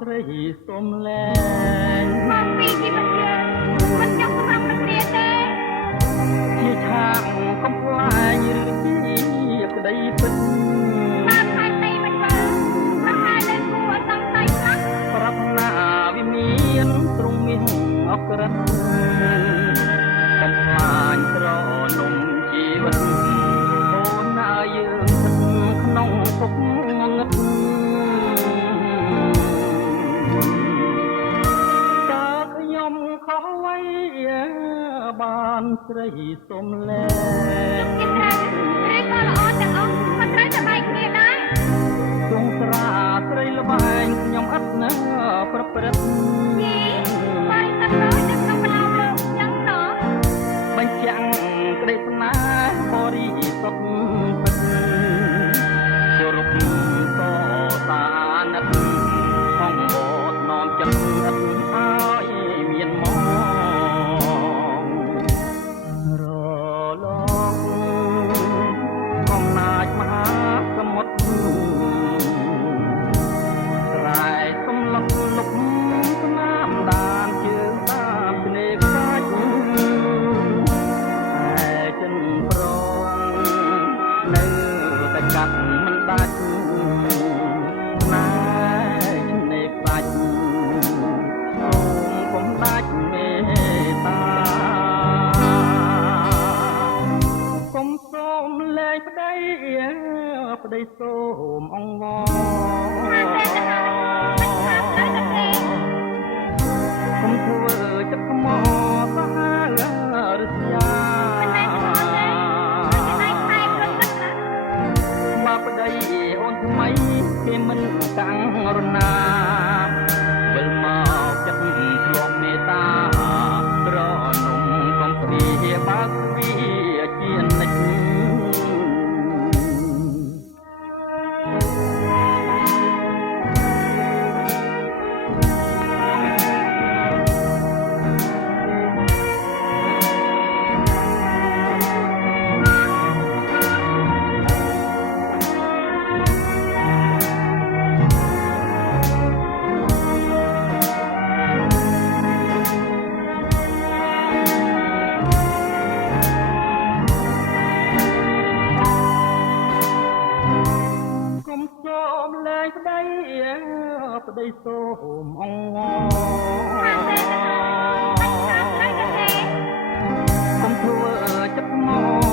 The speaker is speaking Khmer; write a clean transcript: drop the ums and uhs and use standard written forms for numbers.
ស្រីសុំលែងមកពីជីវិតយើងមិនចង់សម្រាប់នឹងគ្នាទេជាឆាកកំប្លែងឬជាក្តីពិតបានហើយទីមិនមើលប្រហែលនៅគួរសង្ស័យខ្លះប្រាថ្នាវិមានទ្រង់មានអក្រិតកំប្លាញត្រនំជីវិតអូនណាយើងស្ថិតក្នុងភពងឹតខ្ញុំខុសអ្វីបានស្រីសុំលែងគិតថាឬក៏ល្អទាំងអស់មិនត្រូវតែបែកគ្នាដែរទងស្រាស្រីល្បែងខ្ញុំអត់នៅប្រព្រឹត្តបាយតែរយនៅក្នុងម្លៅលោកយ៉ាងណោះបញ្ចាំងក្តីស្នេហ៍បរិសុទ្ធពិតគោរពតតាណិតផងបត់នាំចិត្តឲ្យមានមករលកកំណាចមហាសមុទ្ររ៉ែសំឡុកលុកស្នាមដានជើងតាមស្នេហ៍ខ្សាច់តែចិនប្រងនៅតែកាត់មិនដាច់ណែស្នេហ៍ខ្សាច់កុំដាច់មេត្តាកុំសូមលែងប្តីប្តីសូមអង្វរកុំធ្វើចិត្តខ្មោចសាហាវរស្យាបើប្តីអូនថ្មីគេមិនកាំងរណាវិលមកចិត្តធ្លាប់មេត្តាត្រនំកុំព្រាបើវាជានិច្ចប្តីសូមអង្វរកុំធ្វើចិត្តមក